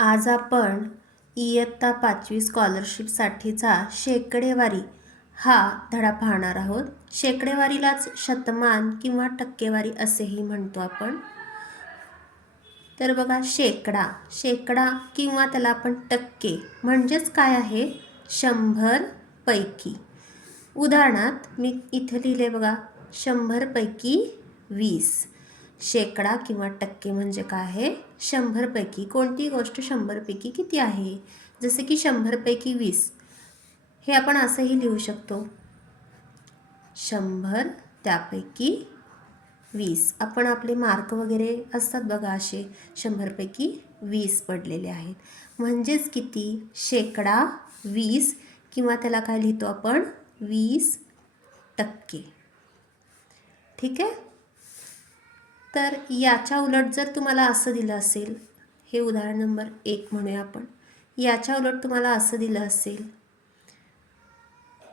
आज आपण इयत्ता पाचवी स्कॉलरशिपसाठीचा शेकडेवारी हा धडा पाहणार आहोत. शेकडेवारीलाच शतमान किंवा टक्केवारी असेही म्हणतो आपण. तर बघा शेकडा शेकडा किंवा त्याला आपण टक्के म्हणजेच काय आहे? शंभर पैकी. उदाहरणार्थ मी इथे लिहिले बघा शंभरपैकी वीस. शेकडा किंवा टक्के म्हणजे काय आहे? शंभरपैकी. कोणती गोष्ट शंभरपैकी किती आहे? जसे की शंभरपैकी वीस. हे आपण असंही लिहू शकतो. शंभर त्यापैकी वीस. आपण आपले मार्क वगैरे असतात बघा असे. शंभरपैकी वीस पडलेले आहेत. म्हणजेच किती? शेकडा वीस किंवा त्याला काय लिहितो आपण? वीस टक्के. ठीक आहे? तर याच्या उलट जर तुम्हाला असं दिलं असेल हे उदाहरण नंबर एक म्हणूया आपण. याच्या उलट तुम्हाला असं दिलं असेल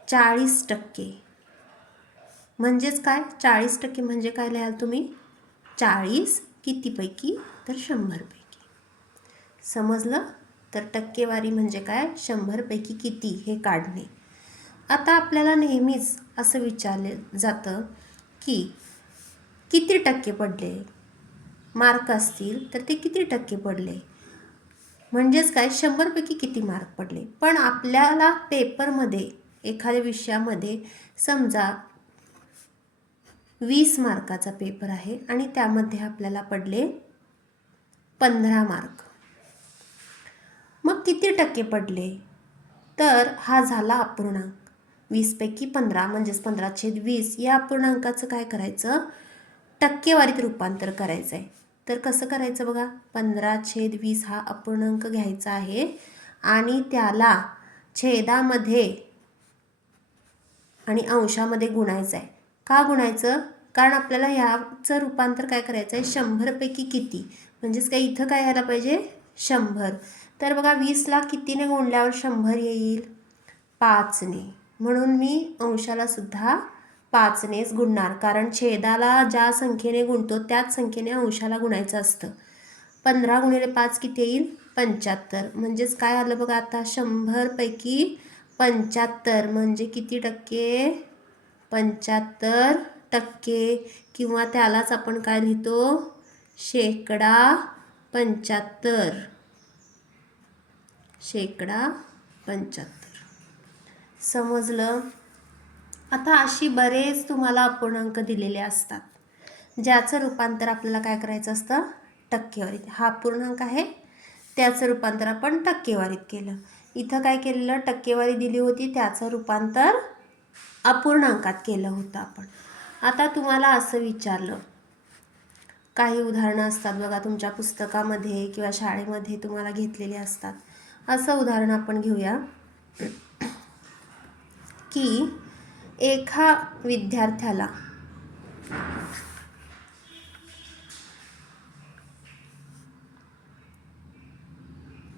चाळीस टक्के. म्हणजेच काय? चाळीस टक्के म्हणजे काय लिहाल तुम्ही? चाळीस कितीपैकी? तर शंभरपैकी. समजलं? तर टक्केवारी म्हणजे काय? शंभरपैकी किती? हे काढणे. आता आपल्याला नेहमीच असं विचारले जातं की किती टक्के पडले? मार्क असतील तर ते किती टक्के पडले? म्हणजेच काय? शंभरपैकी किती मार्क पडले? पण आपल्याला पेपरमध्ये एखाद्या विषयामध्ये समजा वीस मार्काचा पेपर आहे आणि त्यामध्ये आपल्याला पडले पंधरा मार्क. मग किती टक्के पडले? तर हा झाला अपूर्णांक. वीसपैकी पंधरा म्हणजेच पंधरा छेद वीस या अपूर्णांकाचं काय करायचं? टक्केवारीत रूपांतर करायचं आहे तर कसं करायचं बघा? पंधरा छेद वीस हा अपूर्णांक घ्यायचा आहे. आणि त्याला छेदामध्ये आणि अंशामध्ये गुणायचं आहे का गुणायचं? कारण आपल्याला ह्याचं रूपांतर काय करायचं आहे शंभरपैकी किती? म्हणजेच काय इथं काय यायला पाहिजे? शंभर. तर बघा वीसला कितीने गुणल्यावर शंभर येईल? पाचने. म्हणून मी अंशाला सुद्धा पाचनेच गुणणार. कारण छेदाला ज्या संख्येने गुणतो त्याच संख्येने अंशाला गुणायचं असतं. पंधरा गुणिले पाच किती येईल? पंच्याहत्तर. म्हणजेच काय आलं बघा आता? शंभरपैकी पंच्याहत्तर. म्हणजे किती टक्के? पंच्याहत्तर टक्के. किंवा त्यालाच आपण काय लिहितो? शेकडा पंच्याहत्तर. शेकडा पंच्याहत्तर. समजलं? आता अशी बरेच तुम्हाला अपूर्णांक दिलेले असतात. ज्याचं रूपांतर आपल्याला काय करायचं असतं? टक्केवारीत. हा अपूर्णांक आहे. त्याचं रूपांतर आपण टक्केवारीत केलं. इथं काय केलेलं? टक्केवारी दिली होती. त्याचं रूपांतर अपूर्णांकात केलं होतं आपण. आता तुम्हाला असं विचारलं. काही उदाहरणं असतात बघा. तुमच्या पुस्तकामध्ये किंवा शाळेमध्ये तुम्हाला घेतलेले असतात. असं उदाहरण आपण घेऊया. की एका विद्यार्थ्याला.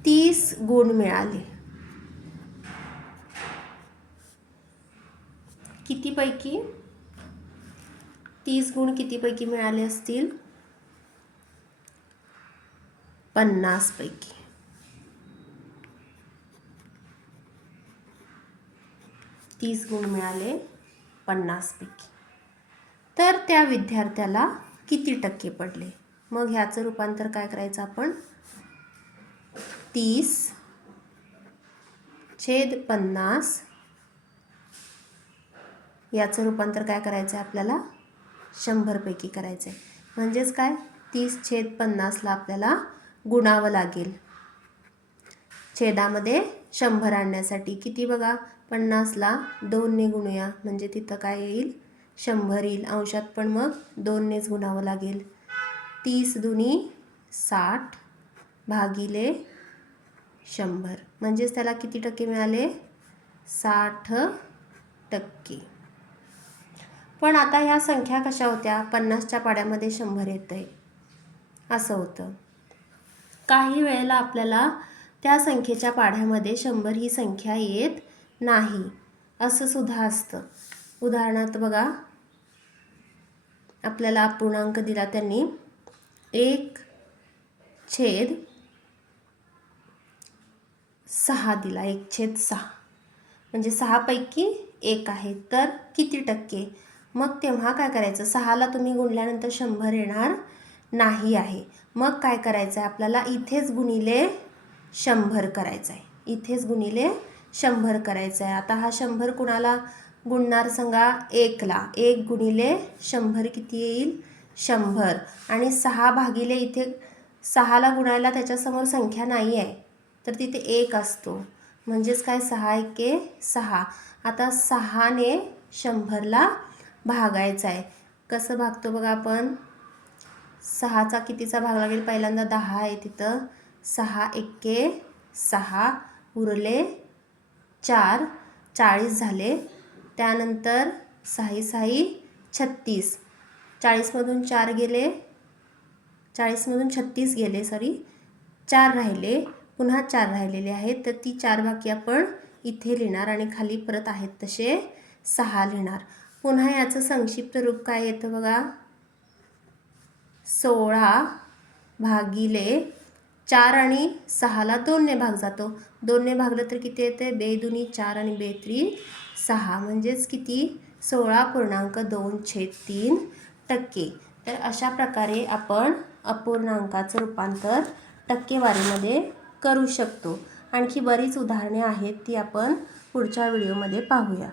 तीस गुण मिळाले. कितीपैकी? तीस गुण कितीपैकी मिळाले असतील? पन्नासपैकी. तीस गुण मिळाले पन्नासपैकी तर त्या विद्यार्थ्याला किती टक्के पडले? मग ह्याचं रूपांतर काय करायचं आपण? तीस छेद पन्नास. याचं रूपांतर काय करायचं आहे आपल्याला? शंभरपैकी करायचं आहे म्हणजेच काय? तीस छेद पन्नासला आपल्याला गुणावं लागेल. छेदामध्ये शंभर आणण्यासाठी किती बघा? पन्नासला दोनने गुणूया म्हणजे तिथं काय येईल? शंभर येईल. अंशात पण मग दोननेच गुणावं लागेल. तीस दुनी साठ भागिले शंभर. म्हणजेच त्याला किती टक्के मिळाले? साठ टक्के. पण आता ह्या संख्या कशा होत्या? पन्नासच्या पाड्यामध्ये शंभर येतं आहे असं होतं. काही वेळेला आपल्याला त्या संख्येच्या पाढ्यामध्ये शंभर ही संख्या येत नाही असं सुद्धा असतं. उदाहरणार्थ बघा आपल्याला अपूर्णांक दिला त्यांनी. एक छेद सहा दिला एक छेद सहा. म्हणजे सहापैकी एक आहे तर किती टक्के? मग तेव्हा काय करायचं? सहाला तुम्ही गुणल्यानंतर शंभर येणार नाही आहे. मग काय करायचं आहे आपल्याला इथेच गुणिले शंभर करायचं आहे इथेच गुणिले शंभर करायचं आहे. आता हा शंभर कुणाला गुणणार सांगा? एकला. एक गुणिले शंभर किती येईल? शंभर. आणि सहा भागिले इथे सहाला गुणायला त्याच्यासमोर संख्या नाही आहे. तर तिथे एक असतो. म्हणजेच काय? सहा एके सहा. आता सहाने शंभरला भागायचं आहे. कसं भागतो बघा आपण? सहाचा कितीचा भाग लागेल? पहिल्यांदा दहा आहे तिथं. सहा एक्के सहा. उरले चार चाळीस झाले. त्यानंतर साई साई छत्तीस. चाळीसमधून चार गेले. चाळीसमधून छत्तीस गेले सॉरी चार राहिले. पुन्हा चार राहिलेले आहेत. तर ती चार बाकी आपण इथे लिहिणार आणि खाली परत आहेत तसे सहा लिहिणार. पुन्हा याचं संक्षिप्त रूप काय येतं बघा? सोळा भागिले चार आणि सहाला दोनने भाग जातो. दोनने भागलं तर किती येते? बे दुनी चार आणि बे त्री सहा. म्हणजेच किती? सोळा पूर्णांक दोन छेद तीन टक्के. तर अशा प्रकारे आपण अपूर्णांकाचं रूपांतर टक्केवारीमध्ये करू शकतो. आणखी बरीच उदाहरणे आहेत ती आपण पुढच्या व्हिडिओमध्ये पाहूया.